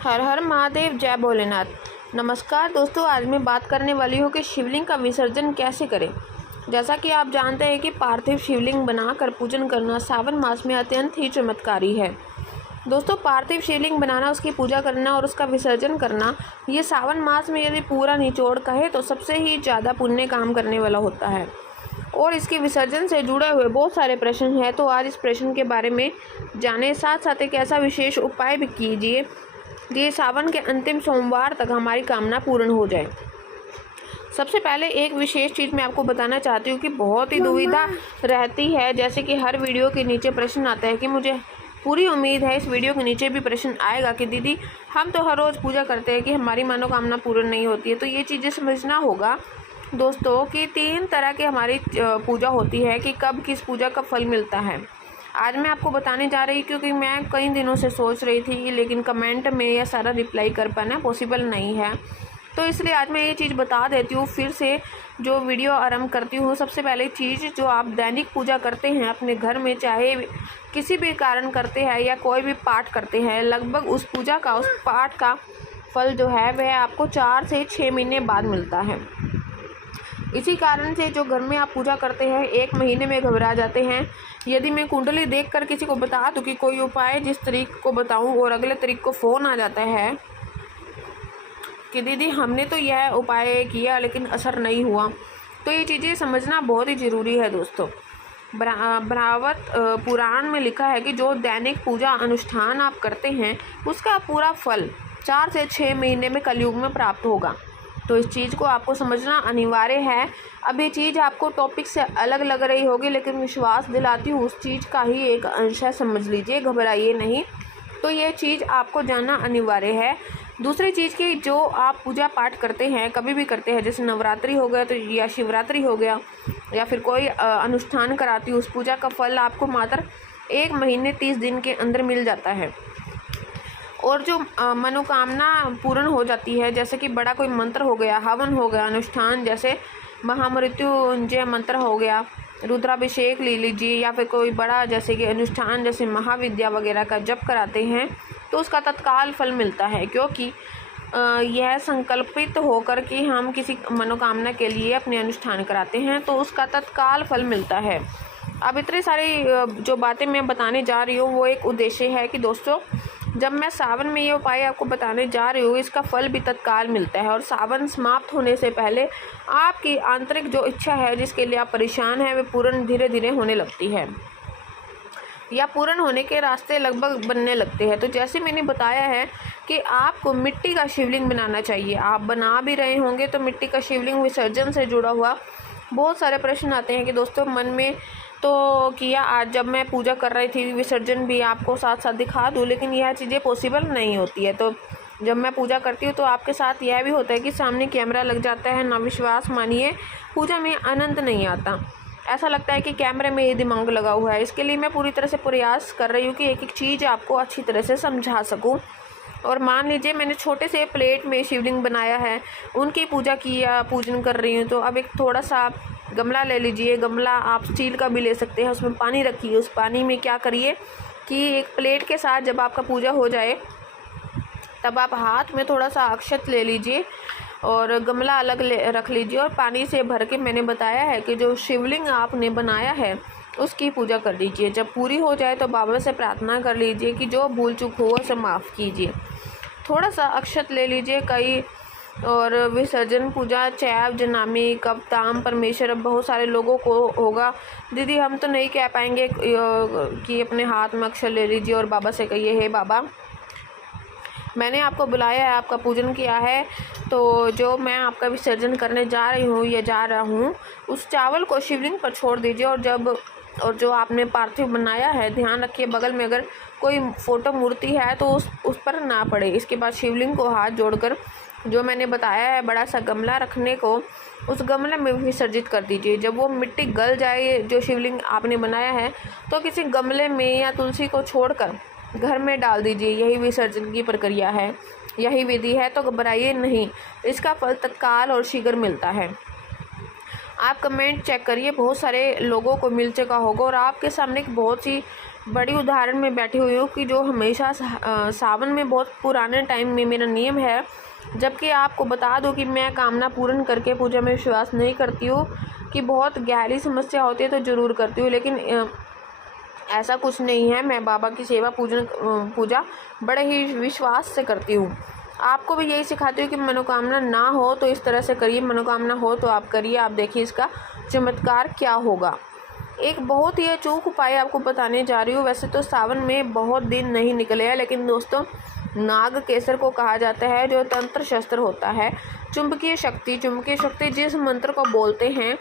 हर हर महादेव, जय भोलेनाथ। नमस्कार दोस्तों, आज मैं बात करने वाली हूँ कि शिवलिंग का विसर्जन कैसे करें। जैसा कि आप जानते हैं कि पार्थिव शिवलिंग बनाकर पूजन करना सावन मास में अत्यंत ही चमत्कारी है। दोस्तों, पार्थिव शिवलिंग बनाना, उसकी पूजा करना और उसका विसर्जन करना, ये सावन मास में यदि पूरा निचोड़ कहे तो सबसे ही ज़्यादा पुण्य काम करने वाला होता है। और इसके विसर्जन से जुड़े हुए बहुत सारे प्रश्न हैं, तो आज इस प्रश्न के बारे में जाने, साथ साथ एक ऐसा विशेष उपाय भी कीजिए ये सावन के अंतिम सोमवार तक हमारी कामना पूर्ण हो जाए। सबसे पहले एक विशेष चीज़ मैं आपको बताना चाहती हूँ कि बहुत ही दुविधा रहती है। जैसे कि हर वीडियो के नीचे प्रश्न आता है कि मुझे पूरी उम्मीद है इस वीडियो के नीचे भी प्रश्न आएगा कि दीदी हम तो हर रोज़ पूजा करते हैं कि हमारी मनोकामना पूर्ण नहीं होती है। तो ये चीज़ें समझना होगा दोस्तों कि 3 तरह की हमारी पूजा होती है कि कब किस पूजा का फल मिलता है। आज मैं आपको बताने जा रही हूँ क्योंकि मैं कई दिनों से सोच रही थी, लेकिन कमेंट में यह सारा रिप्लाई कर पाना पॉसिबल नहीं है, तो इसलिए आज मैं ये चीज़ बता देती हूँ। फिर से जो वीडियो आरंभ करती हूँ, सबसे पहले चीज़ जो आप दैनिक पूजा करते हैं अपने घर में, चाहे किसी भी कारण करते हैं या कोई भी पाठ करते हैं, लगभग उस पूजा का, उस पाठ का फल जो है वह आपको 4 से 6 महीने बाद मिलता है। इसी कारण से जो घर में आप पूजा करते हैं 1 महीने में घबरा जाते हैं। यदि मैं कुंडली देखकर किसी को बता दूं कि कोई उपाय जिस तरीक को बताऊं और अगले तरीक को फ़ोन आ जाता है कि दीदी हमने तो यह उपाय किया लेकिन असर नहीं हुआ, तो ये चीज़ें समझना बहुत ही ज़रूरी है दोस्तों। भागवत पुराण में लिखा है कि जो दैनिक पूजा अनुष्ठान आप करते हैं उसका पूरा फल 4 से 6 महीने में कलयुग में प्राप्त होगा। तो इस चीज़ को आपको समझना अनिवार्य है। अब ये चीज़ आपको टॉपिक से अलग लग रही होगी, लेकिन विश्वास दिलाती हूँ उस चीज़ का ही एक अंश है, समझ लीजिए, घबराइए नहीं। तो ये चीज़ आपको जानना अनिवार्य है। दूसरी चीज़ की जो आप पूजा पाठ करते हैं, कभी भी करते हैं, जैसे नवरात्रि हो गया तो या शिवरात्रि हो गया या फिर कोई अनुष्ठान कराती हूँ, उस पूजा का फल आपको मात्र 1 महीने 30 दिन के अंदर मिल जाता है। और जो मनोकामना पूर्ण हो जाती है, जैसे कि बड़ा कोई मंत्र हो गया, हवन हो गया, अनुष्ठान जैसे महामृत्युंजय मंत्र हो गया, रुद्राभिषेक ले लीजिए, या फिर कोई बड़ा जैसे कि अनुष्ठान जैसे महाविद्या वगैरह का जप कराते हैं तो उसका तत्काल फल मिलता है, क्योंकि यह संकल्पित होकर कि हम किसी मनोकामना के लिए अपने अनुष्ठान कराते हैं तो उसका तत्काल फल मिलता है। अब इतनी सारी जो बातें मैं बताने जा रही हूँ वो एक उद्देश्य है कि दोस्तों जब मैं सावन में ये उपाय आपको बताने जा रही हूँ इसका फल भी तत्काल मिलता है। और सावन समाप्त होने से पहले आपकी आंतरिक जो इच्छा है जिसके लिए आप परेशान हैं वे पूर्ण धीरे धीरे होने लगती है या पूर्ण होने के रास्ते लगभग बनने लगते हैं। तो जैसे मैंने बताया है कि आपको मिट्टी का शिवलिंग बनाना चाहिए। आप बना भी रहे होंगे तो मिट्टी का शिवलिंग विसर्जन से जुड़ा हुआ बहुत सारे प्रश्न आते हैं कि दोस्तों मन में तो किया, आज जब मैं पूजा कर रही थी विसर्जन भी आपको साथ साथ दिखा दूँ, लेकिन यह चीज़ें पॉसिबल नहीं होती है। तो जब मैं पूजा करती हूँ तो आपके साथ यह भी होता है कि सामने कैमरा लग जाता है, ना विश्वास मानिए पूजा में आनंद नहीं आता, ऐसा लगता है कि कैमरे में ये दिमाग लगा हुआ है। इसके लिए मैं पूरी तरह से प्रयास कर रही हूँ कि एक एक चीज़ आपको अच्छी तरह से समझा सकूँ। और मान लीजिए मैंने छोटे से प्लेट में शिवलिंग बनाया है, उनकी पूजा किया, पूजन कर रही हूँ, तो अब एक थोड़ा सा गमला ले लीजिए। गमला आप स्टील का भी ले सकते हैं, उसमें पानी रखिए। उस पानी में क्या करिए कि एक प्लेट के साथ जब आपका पूजा हो जाए तब आप हाथ में थोड़ा सा अक्षत ले लीजिए और गमला अलग रख लीजिए और पानी से भर के मैंने बताया है कि जो शिवलिंग आपने बनाया है उसकी पूजा कर लीजिए। जब पूरी हो जाए तो बाबा से प्रार्थना कर लीजिए कि जो भूल चूक हो उसे माफ़ कीजिए। थोड़ा सा अक्षत ले लीजिए कई, और विसर्जन पूजा चैव जनामी कब ताम परमेश्वर। अब बहुत सारे लोगों को होगा दीदी हम तो नहीं कह पाएंगे कि अपने हाथ में अक्षर ले लीजिए और बाबा से कहिए, हे बाबा मैंने आपको बुलाया है, आपका पूजन किया है, तो जो मैं आपका विसर्जन करने जा रही हूँ या जा रहा हूँ उस चावल को शिवलिंग पर छोड़ दीजिए। और जो आपने पार्थिव बनाया है ध्यान रखिए बगल में अगर कोई फ़ोटो मूर्ति है तो उस पर ना पड़े। इसके बाद शिवलिंग को हाथ जोड़कर जो मैंने बताया है बड़ा सा गमला रखने को, उस गमले में विसर्जित कर दीजिए। जब वो मिट्टी गल जाए जो शिवलिंग आपने बनाया है तो किसी गमले में या तुलसी को छोड़कर घर में डाल दीजिए। यही विसर्जन की प्रक्रिया है, यही विधि है, तो घबराइए नहीं, इसका फल तत्काल और शीघ्र मिलता है। आप कमेंट चेक करिए, बहुत सारे लोगों को मिल चुका होगा और आपके सामने एक बहुत सी बड़ी उदाहरण में बैठी हुई हूँ कि जो हमेशा सावन में बहुत पुराने टाइम में मेरा नियम है, जबकि आपको बता दूं कि मैं कामना पूर्ण करके पूजा में विश्वास नहीं करती हूँ। कि बहुत गहरी समस्या होती है तो ज़रूर करती हूँ, लेकिन ऐसा कुछ नहीं है। मैं बाबा की सेवा पूजा बड़े ही विश्वास से करती हूँ। आपको भी यही सिखाती हूँ कि मनोकामना ना हो तो इस तरह से करिए, मनोकामना हो तो आप करिए, आप देखिए इसका चमत्कार क्या होगा। एक बहुत ही अचूक उपाय आपको बताने जा रही हूँ। वैसे तो सावन में बहुत दिन नहीं निकले हैं, लेकिन दोस्तों नाग केसर को कहा जाता है जो तंत्र शस्त्र होता है। चुंबकीय शक्ति जिस मंत्र को बोलते हैं,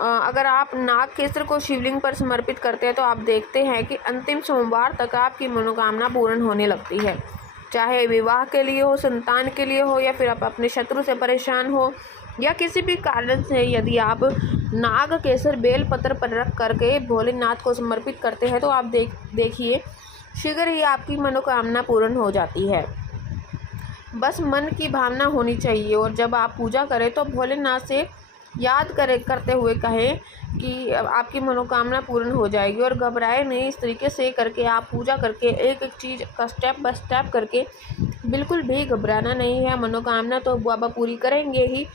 अगर आप नाग केसर को शिवलिंग पर समर्पित करते हैं तो आप देखते हैं कि अंतिम सोमवार तक आपकी मनोकामना पूर्ण होने लगती है। चाहे विवाह के लिए हो, संतान के लिए हो, या फिर आप अपने शत्रु से परेशान हो, या किसी भी कारण से यदि आप नाग केसर बेल पत्र पर रख करके भोलेनाथ को समर्पित करते हैं तो आप देखिए शीघ्र ही आपकी मनोकामना पूर्ण हो जाती है। बस मन की भावना होनी चाहिए, और जब आप पूजा करें तो भोलेनाथ से याद करते हुए कहें कि आपकी मनोकामना पूर्ण हो जाएगी। और घबराए नहीं, इस तरीके से करके आप पूजा करके एक एक चीज़ का स्टेप बाय स्टेप करके, बिल्कुल भी घबराना नहीं है। मनोकामना तो बाबा पूरी करेंगे ही,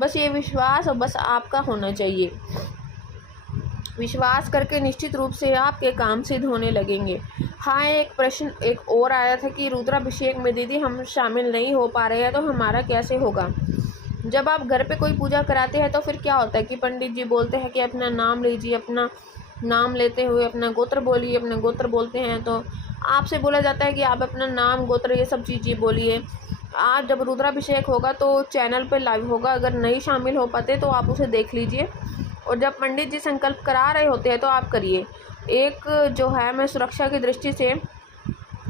बस ये विश्वास बस आपका होना चाहिए। विश्वास करके निश्चित रूप से आपके काम सिद्ध होने लगेंगे। हाँ, एक प्रश्न एक और आया था कि रुद्राभिषेक में दीदी हम शामिल नहीं हो पा रहे हैं तो हमारा कैसे होगा। जब आप घर पे कोई पूजा कराते हैं तो फिर क्या होता है कि पंडित जी बोलते हैं कि अपना नाम लीजिए, अपना नाम लेते हुए अपना गोत्र बोलिए। अपना गोत्र बोलते हैं तो आपसे बोला जाता है कि आप अपना नाम, गोत्र, ये सब चीज़ें बोलिए। आज जब रुद्राभिषेक होगा तो चैनल पे लाइव होगा, अगर नहीं शामिल हो पाते तो आप उसे देख लीजिए। और जब पंडित जी संकल्प करा रहे होते हैं तो आप करिए। एक जो है, मैं सुरक्षा की दृष्टि से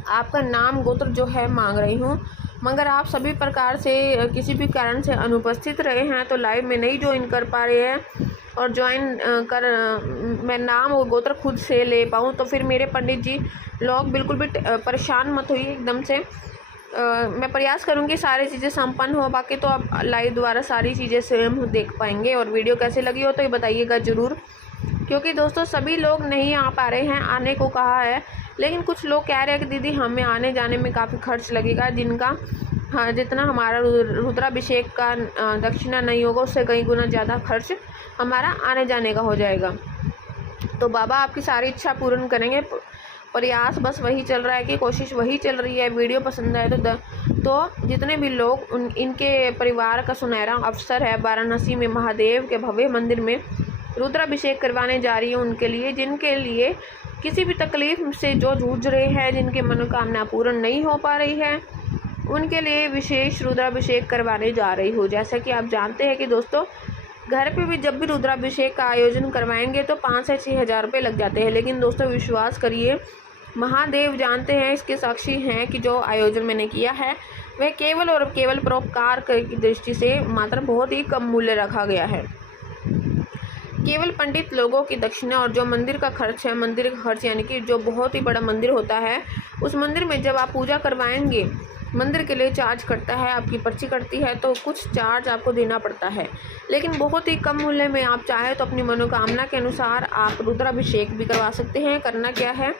आपका नाम, गोत्र जो है मांग रही हूँ, मगर आप सभी प्रकार से किसी भी कारण से अनुपस्थित रहे हैं तो लाइव में नहीं ज्वाइन कर पा रहे हैं और ज्वाइन कर मैं नाम और गोत्र खुद से ले पाऊँ तो फिर मेरे पंडित जी लोग बिल्कुल भी परेशान मत होइए एकदम से। मैं प्रयास करूँगी सारी चीज़ें संपन्न हो, बाकी तो आप लाइव द्वारा सारी चीज़ें स्वयं देख पाएंगे। और वीडियो कैसे लगी हो तो ये बताइएगा ज़रूर, क्योंकि दोस्तों सभी लोग नहीं आ पा रहे हैं, आने को कहा है, लेकिन कुछ लोग कह रहे हैं कि दीदी हमें आने जाने में काफ़ी खर्च लगेगा, जितना हमारा रुद्राभिषेक का दक्षिणा नहीं होगा उससे कई गुना ज़्यादा खर्च हमारा आने जाने का हो जाएगा। तो बाबा आपकी सारी इच्छा पूर्ण करेंगे। प्रयास बस वही चल रहा है कि कोशिश वही चल रही है। वीडियो पसंद आए तो जितने भी लोग इनके परिवार का सुनहरा अवसर है, वाराणसी में महादेव के भव्य मंदिर में रुद्राभिषेक करवाने जा रही है उनके लिए, जिनके लिए किसी भी तकलीफ से जो जूझ रहे हैं, जिनकी मनोकामना पूर्ण नहीं हो पा रही है, उनके लिए विशेष रुद्राभिषेक करवाने जा रही हूँ। जैसा कि आप जानते हैं कि दोस्तों घर पे भी जब भी रुद्राभिषेक का आयोजन करवाएंगे तो 5 से 6 हज़ार रुपये लग जाते हैं, लेकिन दोस्तों विश्वास करिए, महादेव जानते हैं, इसके साक्षी हैं कि जो आयोजन मैंने किया है वह केवल और केवल परोपकार की दृष्टि से मात्र बहुत ही कम मूल्य रखा गया है। केवल पंडित लोगों की दक्षिणा और जो मंदिर का खर्च है, मंदिर का खर्च यानी कि जो बहुत ही बड़ा मंदिर होता है, उस मंदिर में जब आप पूजा करवाएंगे, मंदिर के लिए चार्ज कटता है, आपकी पर्ची कटती है तो कुछ चार्ज आपको देना पड़ता है, लेकिन बहुत ही कम मूल्य में आप चाहे तो अपनी मनोकामना के अनुसार आप रुद्राभिषेक भी करवा सकते हैं। करना क्या है,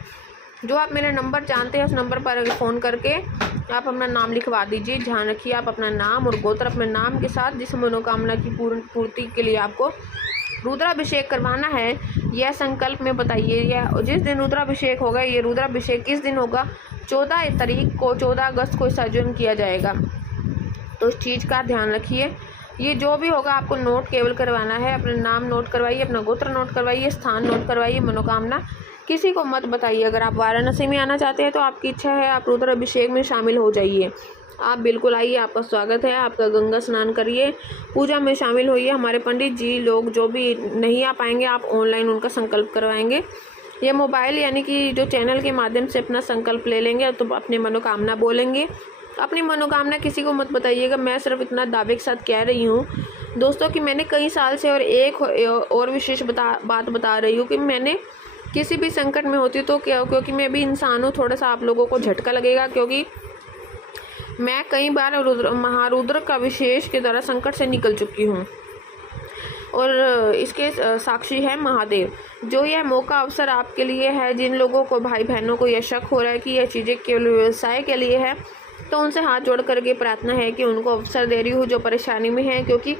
जो आप मेरा नंबर जानते हैं उस नंबर पर फ़ोन करके आप अपना नाम लिखवा दीजिए। ध्यान रखिए, आप अपना नाम और गोत्र अपने नाम के साथ जिस मनोकामना की पूर्ति के लिए आपको रुद्राभिषेक करवाना है, यह संकल्प में बताइए। यह जिस दिन रुद्राभिषेक होगा, ये रुद्राभिषेक किस दिन होगा, 14 तारीख को, 14 अगस्त को आयोजन किया जाएगा। तो इस चीज़ का ध्यान रखिए। ये जो भी होगा आपको नोट केवल करवाना है, अपना नाम नोट करवाइए, अपना गोत्र नोट करवाइए, स्थान नोट करवाइए, मनोकामना किसी को मत बताइए। अगर आप वाराणसी में आना चाहते हैं तो आपकी इच्छा है, आप रुद्राभिषेक में शामिल हो जाइए। आप बिल्कुल आइए, आपका स्वागत है, आपका गंगा स्नान करिए, पूजा में शामिल होइए। हमारे पंडित जी लोग जो भी नहीं आ पाएंगे, आप ऑनलाइन उनका संकल्प करवाएंगे या मोबाइल यानी कि जो चैनल के माध्यम से अपना संकल्प ले लेंगे तो अपनी मनोकामना बोलेंगे। अपनी मनोकामना किसी को मत बताइएगा। मैं सिर्फ इतना दावे के साथ कह रही हूँ दोस्तों कि मैंने कई साल से, और एक और विशेष बात बता रही हूँ कि मैंने किसी भी संकट में होती तो क्योंकि मैं भी इंसान हूँ, थोड़ा सा आप लोगों को झटका लगेगा, क्योंकि मैं कई बार महारुद्र का विशेष के द्वारा संकट से निकल चुकी हूँ। और इसके साक्षी है महादेव। जो यह मौका अवसर आपके लिए है, जिन लोगों को, भाई बहनों को यह शक हो रहा है कि यह चीज़ें केवल व्यवसाय के लिए है, तो उनसे हाथ जोड़ करके प्रार्थना है कि उनको अवसर दे रही हूँ जो परेशानी में है, क्योंकि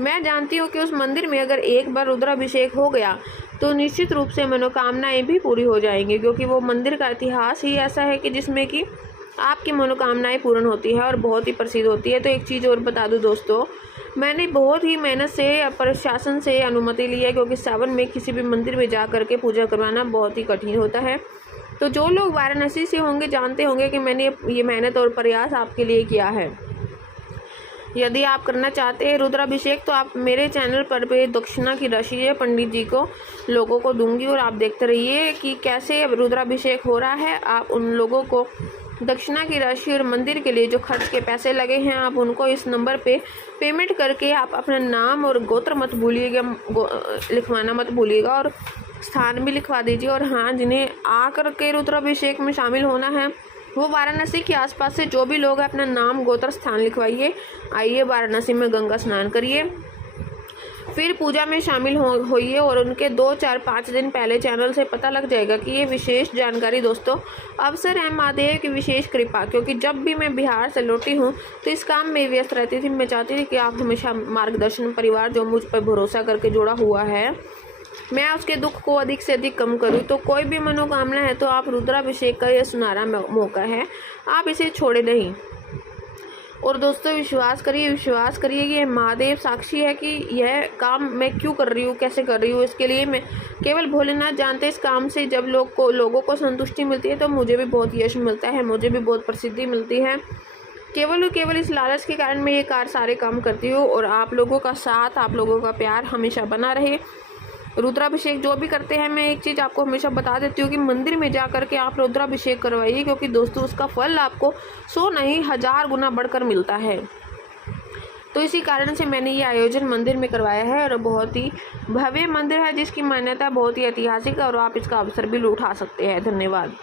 मैं जानती हूँ कि उस मंदिर में अगर एक बार रुद्राभिषेक हो गया तो निश्चित रूप से मनोकामनाएं भी पूरी हो जाएंगी, क्योंकि वो मंदिर का इतिहास ही ऐसा है कि जिसमें कि आपकी मनोकामनाएं पूर्ण होती है और बहुत ही प्रसिद्ध होती है। तो एक चीज़ और बता दूं दोस्तों, मैंने बहुत ही मेहनत से प्रशासन से अनुमति ली है, क्योंकि सावन में किसी भी मंदिर में जा करके पूजा करवाना बहुत ही कठिन होता है। तो जो लोग वाराणसी से होंगे जानते होंगे कि मैंने ये मेहनत और प्रयास आपके लिए किया है। यदि आप करना चाहते हैं रुद्राभिषेक तो आप मेरे चैनल पर भी दक्षिणा की राशि है पंडित जी को, लोगों को दूंगी, और आप देखते रहिए कि कैसे रुद्राभिषेक हो रहा है। आप उन लोगों को दक्षिणा की राशि और मंदिर के लिए जो खर्च के पैसे लगे हैं आप उनको इस नंबर पे पेमेंट करके आप अपना नाम और गोत्र मत भूलिएगा, लिखवाना मत भूलिएगा, और स्थान भी लिखवा दीजिए। और हाँ, जिन्हें आकर के रुद्राभिषेक में शामिल होना है वो वाराणसी के आसपास से जो भी लोग हैं अपना नाम गोत्र स्थान लिखवाइए, आइए वाराणसी में गंगा स्नान करिए, फिर पूजा में शामिल होइए। और उनके 2, 4, 5 दिन पहले चैनल से पता लग जाएगा कि ये विशेष जानकारी दोस्तों अवसर है महादेव की विशेष कृपा, क्योंकि जब भी मैं बिहार से लौटी हूँ तो इस काम में व्यस्त रहती थी। मैं चाहती थी कि आप हमेशा मार्गदर्शन, परिवार जो मुझ पर भरोसा करके जुड़ा हुआ है, मैं उसके दुख को अधिक से अधिक कम करूं। तो कोई भी मनोकामना है तो आप रुद्राभिषेक का यह सुनहरा मौका है, आप इसे छोड़े नहीं। और दोस्तों विश्वास करिए कि ये महादेव साक्षी है कि यह काम मैं क्यों कर रही हूँ, कैसे कर रही हूँ, इसके लिए मैं केवल भोलेनाथ जानते। इस काम से जब लोगों को संतुष्टि मिलती है तो मुझे भी बहुत यश मिलता है, मुझे भी बहुत प्रसिद्धि मिलती है। केवल इस लालच के कारण मैं ये सारे काम करती हूँ। और आप लोगों का साथ, आप लोगों का प्यार हमेशा बना रहे। रुद्राभिषेक जो भी करते हैं, मैं एक चीज़ आपको हमेशा बता देती हूँ कि मंदिर में जा करके आप रुद्राभिषेक करवाइए, क्योंकि दोस्तों उसका फल आपको 100 नहीं 1000 गुना बढ़कर मिलता है। तो इसी कारण से मैंने ये आयोजन मंदिर में करवाया है, और बहुत ही भव्य मंदिर है जिसकी मान्यता बहुत ही ऐतिहासिक है, और आप इसका अवसर भी उठा सकते हैं। धन्यवाद।